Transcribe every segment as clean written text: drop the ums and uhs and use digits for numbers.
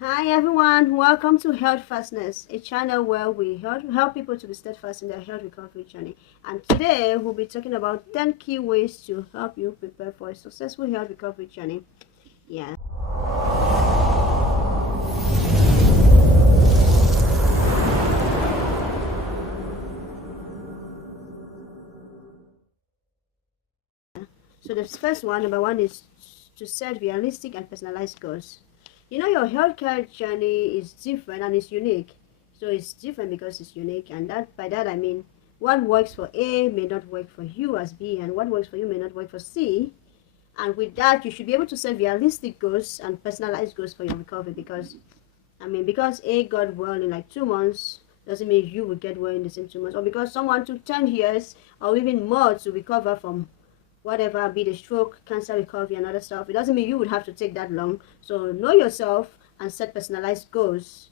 Hi everyone, welcome to Health Fastness, a channel where we help people to be steadfast in their health recovery journey. And today we'll be talking about 10 key ways to help you prepare for a successful health recovery journey. Yeah. So the first one, number one, is to set realistic and personalized goals. You know, your healthcare journey is different and it's unique. So it's different because it's unique, and that by that I mean what works for A may not work for you as B, and what works for you may not work for C. And with that, you should be able to set realistic goals and personalized goals for your recovery, because because A got well in like 2 months doesn't mean you will get well in the same 2 months, or because someone took 10 years or even more to recover from whatever, be the stroke, cancer recovery, and other stuff. It doesn't mean you would have to take that long. So know yourself and set personalized goals,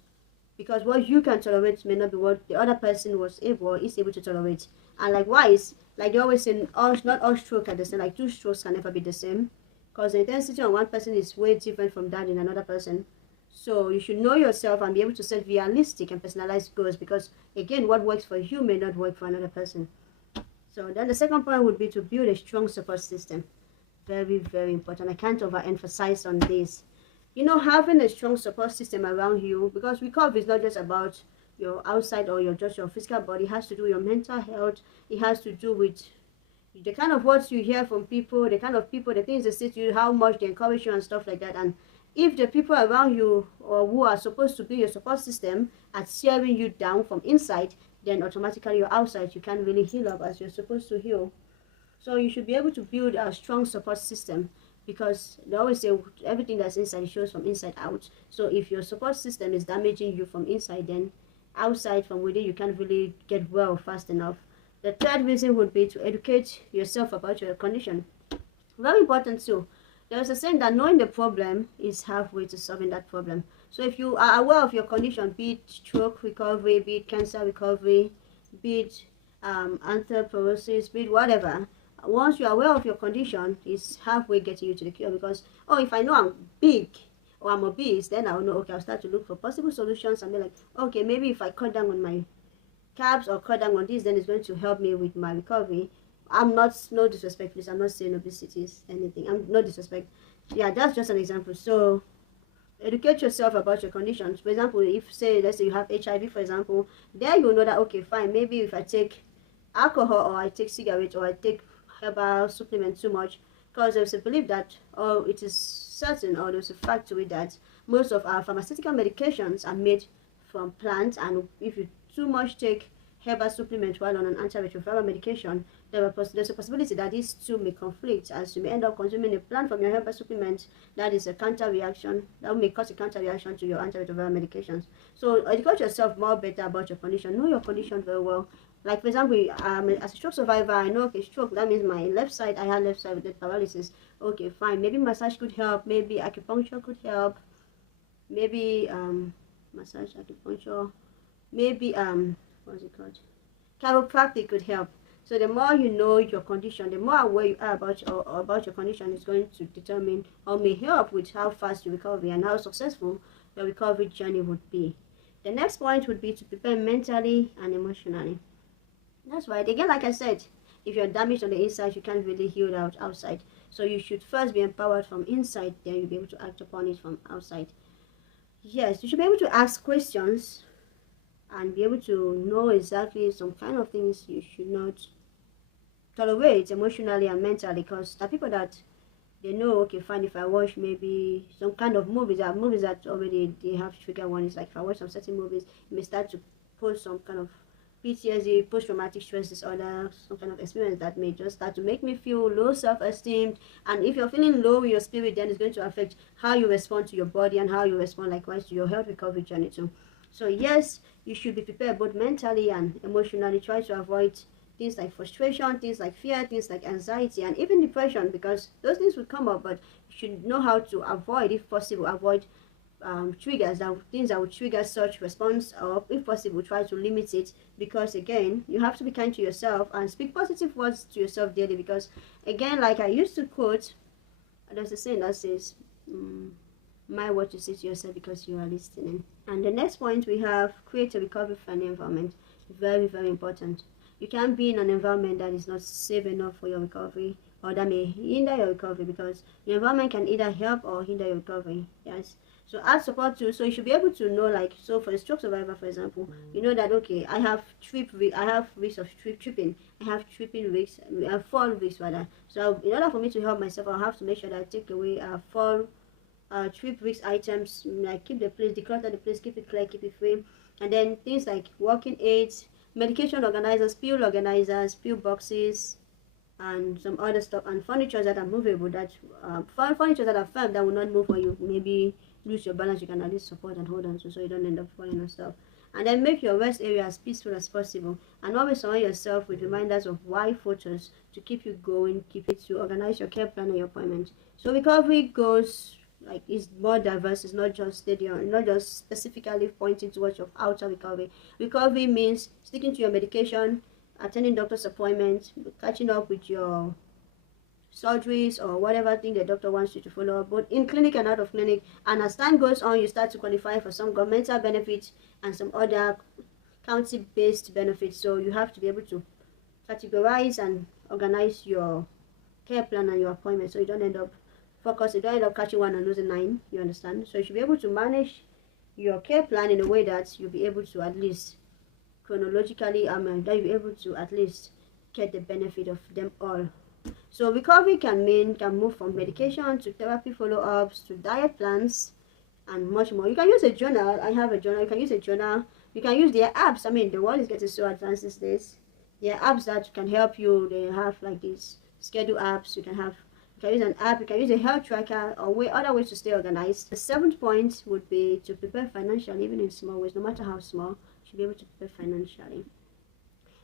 because what you can tolerate may not be what the other person was able or is able to tolerate. And likewise, like they always say, not all strokes are the same. Like two strokes can never be the same, because the intensity on one person is way different from that in another person. So you should know yourself and be able to set realistic and personalized goals, because again, what works for you may not work for another person. So then the second point would be to build a strong support system. Very, very important. I can't overemphasize on this. You know, having a strong support system around you, because recovery is not just about your outside or your physical body. It has to do with your mental health. It has to do with the kind of words you hear from people, the kind of people, the things they say to you, how much they encourage you and stuff like that. And if the people around you or who are supposed to be your support system are tearing you down from inside, then automatically your outside you can't really heal up as you're supposed to heal. So you should be able to build a strong support system, because they always say everything that's inside shows from inside out. So if your support system is damaging you from inside, then outside from within you can't really get well fast enough. The third reason would be to educate yourself about your condition. Very important too. There's a saying that knowing the problem is halfway to solving that problem. So if you are aware of your condition, be it stroke recovery, be it cancer recovery, be it osteoporosis, be it whatever, once you're aware of your condition, it's halfway getting you to the cure. Because, oh, if I know I'm big or I'm obese, then I'll know, okay, I'll start to look for possible solutions and be like, okay, maybe if I cut down on my carbs or cut down on this, then it's going to help me with my recovery. I'm not, no disrespect, please. I'm not saying obesity is anything. I'm no disrespect. Yeah, that's just an example. So educate yourself about your conditions. For example, if say let's say you have HIV, for example, there you know that okay, fine. Maybe if I take alcohol or I take cigarettes or I take herbal supplement too much, because there's a belief that, or it is certain, or there's a fact to it that most of our pharmaceutical medications are made from plants, and if you too much take herbal supplement while on an antiretroviral medication, there's a possibility that these two may conflict, as you may end up consuming a plant from your herbal supplement that is a counter reaction, that may cause a counter reaction to your antiretroviral medications. So educate yourself more better about your condition. Know your condition very well. Like for example, as a stroke survivor, I know, okay, stroke, that means my left side, I had left side with paralysis. Okay, fine. Maybe massage could help. Maybe acupuncture could help. Maybe massage, acupuncture. Maybe what's it called? Chiropractic could help. So the more you know your condition, the more aware you are about your condition is going to determine or may help with how fast you recover and how successful your recovery journey would be. The next point would be to prepare mentally and emotionally. That's right. Again, like I said, if you're damaged on the inside, you can't really heal out outside. So you should first be empowered from inside, then you'll be able to act upon it from outside. Yes, you should be able to ask questions and be able to know exactly some kind of things you should not tolerate emotionally and mentally, because there are people that they know, okay, fine, if I watch maybe some kind of movies, there are movies that already they have trigger warnings, like if I watch some certain movies, it may start to pose some kind of PTSD, post-traumatic stress disorder, some kind of experience that may just start to make me feel low self-esteem. And if you're feeling low with your spirit, then it's going to affect how you respond to your body and how you respond likewise to your health recovery journey too. So yes, you should be prepared both mentally and emotionally. Try to avoid things like frustration, things like fear, things like anxiety, and even depression, because those things will come up, but you should know how to avoid, if possible, avoid triggers, that things that would trigger such response, or if possible try to limit it, because again you have to be kind to yourself and speak positive words to yourself daily, because again, like I used to quote, there's a saying that says mind what you say to yourself because you are listening. And the next point we have, create a recovery-friendly environment. Very, very important. You can't be in an environment that is not safe enough for your recovery, or that may hinder your recovery, because your environment can either help or hinder your recovery. Yes. So add support too. So you should be able to know, like, so for the stroke survivor, for example, you know that okay, I have risks of tripping. I have tripping risks. I have fall risks rather. So in order for me to help myself, I'll have to make sure that I take away fall trip risk items, like keep the place, declutter the place, keep it clear, keep it free. And then things like walking aids, medication organizers, pill boxes, and some other stuff, and furniture that are movable, that furniture that are firm, that will not move for you. Maybe lose your balance, you can at least support and hold on to, so you don't end up falling and stuff. And then make your rest area as peaceful as possible, and always surround yourself with reminders of why photos to keep you going, keep it to organize your care plan and your appointment. So recovery goes like it's more diverse. It's not just stadium, not just specifically pointing towards your outer recovery. Recovery means sticking to your medication, attending doctor's appointments, catching up with your surgeries or whatever thing the doctor wants you to follow up, both in clinic and out of clinic. And as time goes on, you start to qualify for some governmental benefits and some other county-based benefits. So you have to be able to categorize and organize your care plan and your appointment, so you don't end up you don't end up catching one and losing nine. You understand? So you should be able to manage your care plan in a way that you'll be able to at least chronologically, that you'll be able to at least get the benefit of them all. So recovery can move from medication to therapy follow-ups to diet plans and much more. You can use a journal. I have a journal. You can use a journal. You can use their apps. I mean, the world is getting so advanced these days. There are apps that can help you. They have like these schedule apps. You can use an app, you can use a health tracker, or other ways to stay organized. The seventh point would be to prepare financially, even in small ways, no matter how small, you should be able to prepare financially.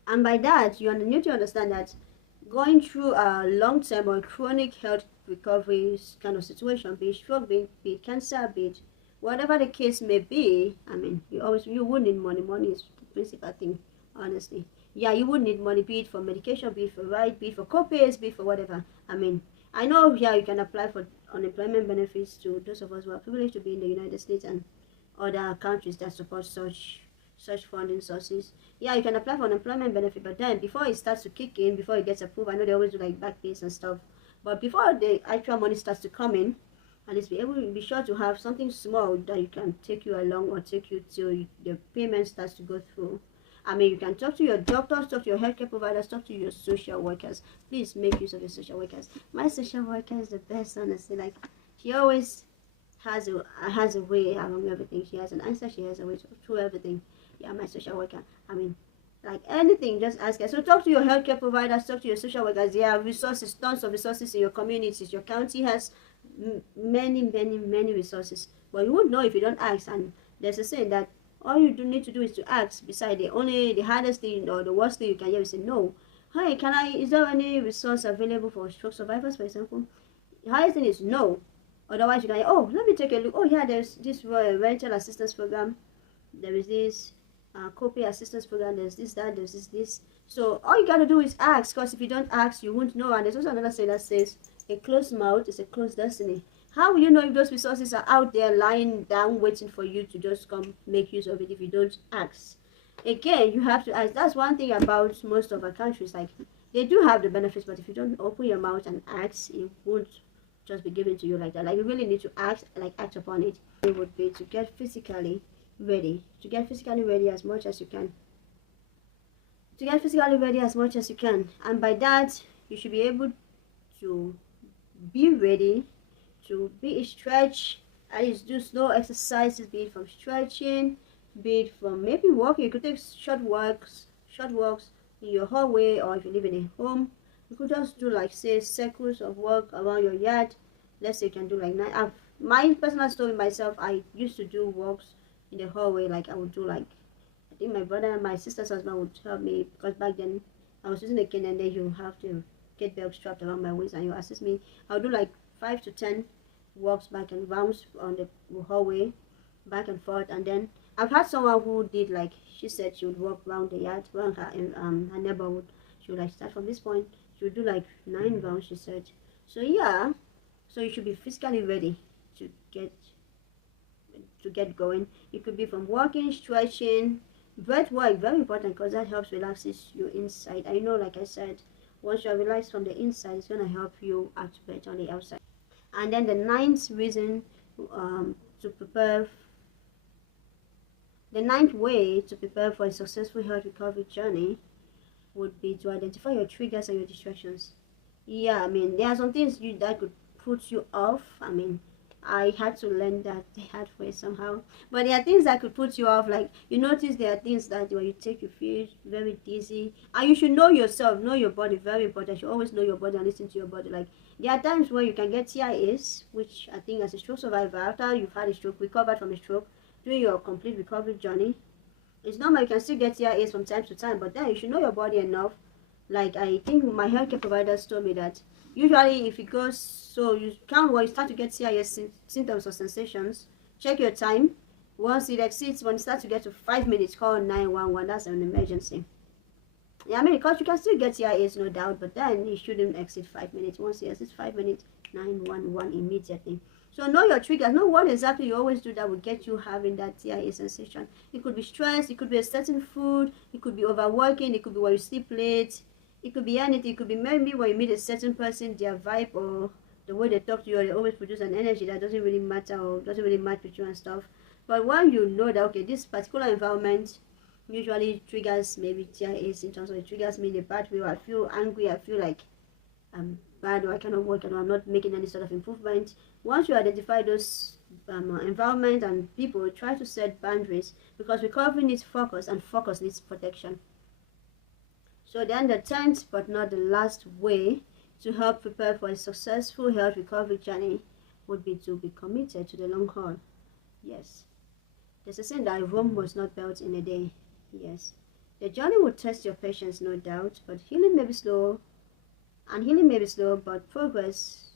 And by that, you need to understand that going through a long-term or chronic health recovery kind of situation, be it stroke, be it cancer, be it whatever the case may be, I mean, you would need money. Money is the principal thing, honestly. Yeah, you would need money, be it for medication, be it for ride, be it for co-pays, be it for whatever. I mean, I know, yeah, you can apply for unemployment benefits to those of us who are privileged to be in the United States and other countries that support such funding sources. Yeah, you can apply for unemployment benefit, but then before it starts to kick in, before it gets approved, I know they always do like back pays and stuff, but before the actual money starts to come in, at least be sure to have something small that you can take you along or take you till the payment starts to go through. I mean, you can talk to your doctors, talk to your healthcare providers, talk to your social workers. Please make use of your social workers. My social worker is the best, honestly. Like, she always has a way around everything. She has an answer. She has a way through everything. Yeah, my social worker. I mean, like anything, just ask her. So talk to your healthcare providers, talk to your social workers. There are resources, tons of resources in your communities. Your county has many resources. But you won't know if you don't ask. And there's a saying that all you do need to do is to ask. Besides, the hardest thing or the worst thing you can hear is say no. Hi, is there any resource available for stroke survivors, for example? The hardest thing is no. Otherwise, you can hear, oh, let me take a look. Oh, yeah, there's this rental assistance program. There is this copay assistance program. There's this, that, there's this. So all you gotta do is ask, because if you don't ask, you won't know. And there's also another saying that says, a closed mouth is a closed destiny. How will you know if those resources are out there lying down waiting for you to just come make use of it if you don't ask? Again, you have to ask. That's one thing about most of our countries. Like, they do have the benefits, but if you don't open your mouth and ask, it won't just be given to you like that. Like, you really need to act upon it. It would be to get physically ready. To get physically ready as much as you can. To get physically ready as much as you can. And by that, you should be able to be ready to be a stretch, at least do slow exercises, be it from stretching, be it from maybe walking. You could take short walks in your hallway, or if you live in a home, you could just do like say circles of walk around your yard. Let's say you can do like nine. My personal story myself, I used to do walks in the hallway. Like I would do like, I think my brother and my sister's husband would help me, because back then I was using a cane and then you have to get belt strapped around my waist and you assist me. I would do like 5 to 10 walks back and rounds on the hallway, back and forth. And then I've had someone who did like, she said she would walk around the yard around her neighborhood. She would like start from this point, she would do like 9 rounds, she said. So yeah, so you should be physically ready to get to get going. It could be from walking, stretching, breath work, very important because that helps relaxes you inside. I know, like I said, once you're relaxed from the inside, it's going to help you act better on the outside. And then the ninth reason to prepare, the ninth way to prepare for a successful health recovery journey would be to identify your triggers and your distractions. Yeah, I mean, there are some things that could put you off. I mean, I had to learn that the hard way somehow. But there are things that could put you off. Like, you notice there are things that when you take, you feel very dizzy. And you should know yourself, know your body, very important. You should always know your body and listen to your body. Like, there are times where you can get TIAs, which I think as a stroke survivor, after you've had a stroke, recovered from a stroke, during your complete recovery journey, it's normal, you can still get TIAs from time to time, but then you should know your body enough. Like, I think my healthcare providers told me that usually if it goes, so you count when you start to get TIAs symptoms or sensations, check your time. Once it exceeds, when it starts to get to 5 minutes, call 911. That's an emergency. Yeah, I mean, because you can still get TIAs, no doubt, but then it shouldn't exceed 5 minutes. Once it exceeds 5 minutes, 911 immediately. So know your triggers. Know what exactly you always do that will get you having that TIA sensation. It could be stress. It could be a certain food. It could be overworking. It could be when you sleep late. It could be anything. It could be maybe when you meet a certain person, their vibe or the way they talk to you, or they always produce an energy that doesn't really matter or doesn't really match with you and stuff. But when you know that, okay, this particular environment usually triggers maybe TIA symptoms, or it triggers me in a bad way, or I feel angry, I feel like I'm bad, or I cannot work, and I'm not making any sort of improvement. Once you identify those environment and people, try to set boundaries, because recovery needs focus and focus needs protection. So then the 10th but not the last way to help prepare for a successful health recovery journey would be to be committed to the long haul. Yes. There's a saying that Rome was not built in a day. Yes. The journey will test your patience, no doubt, but healing may be slow, but progress.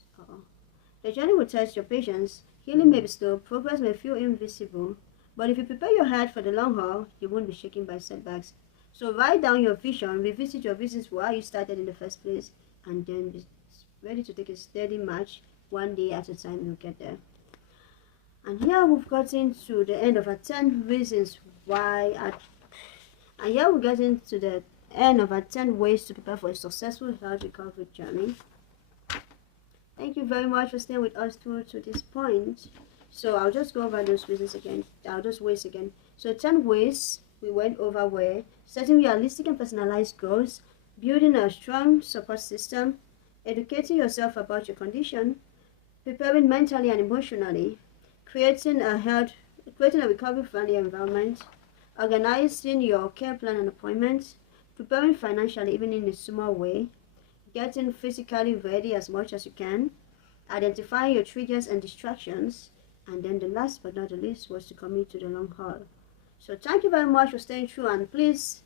The journey will test your patience. Healing may be slow, progress may feel invisible, but if you prepare your heart for the long haul, you won't be shaken by setbacks. So write down your vision, revisit your visions why you started in the first place, and then be ready to take a steady march. One day at a time, you'll get there. And here we've gotten to the end of our 10 reasons why. And here we're getting to the end of our 10 ways to prepare for a successful health recovery journey. Thank you very much for staying with us through to this point. So I'll just go over those reasons again. Ways again. So 10 ways we went over were setting realistic and personalized goals, building a strong support system, educating yourself about your condition, preparing mentally and emotionally, creating a recovery-friendly environment, organizing your care plan and appointments, preparing financially even in a small way, getting physically ready as much as you can, identifying your triggers and distractions, and then the last but not the least was to commit to the long haul. So thank you very much for staying true, and please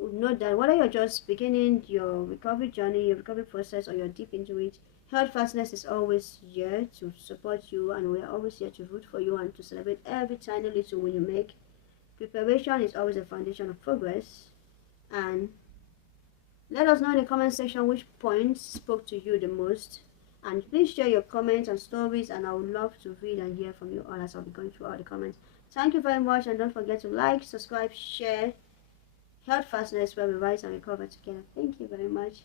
note that whether you're just beginning your recovery journey, your recovery process, or you're deep into it, Health Fastness is always here to support you, and we're always here to root for you and to celebrate every tiny little win you make. Preparation is always a foundation of progress, and let us know in the comment section which points spoke to you the most. And please share your comments and stories, and I would love to read and hear from you all as I'll be going through all the comments. Thank you very much, and don't forget to like, subscribe, share. Health Fastness, where we rise and recover together. Thank you very much.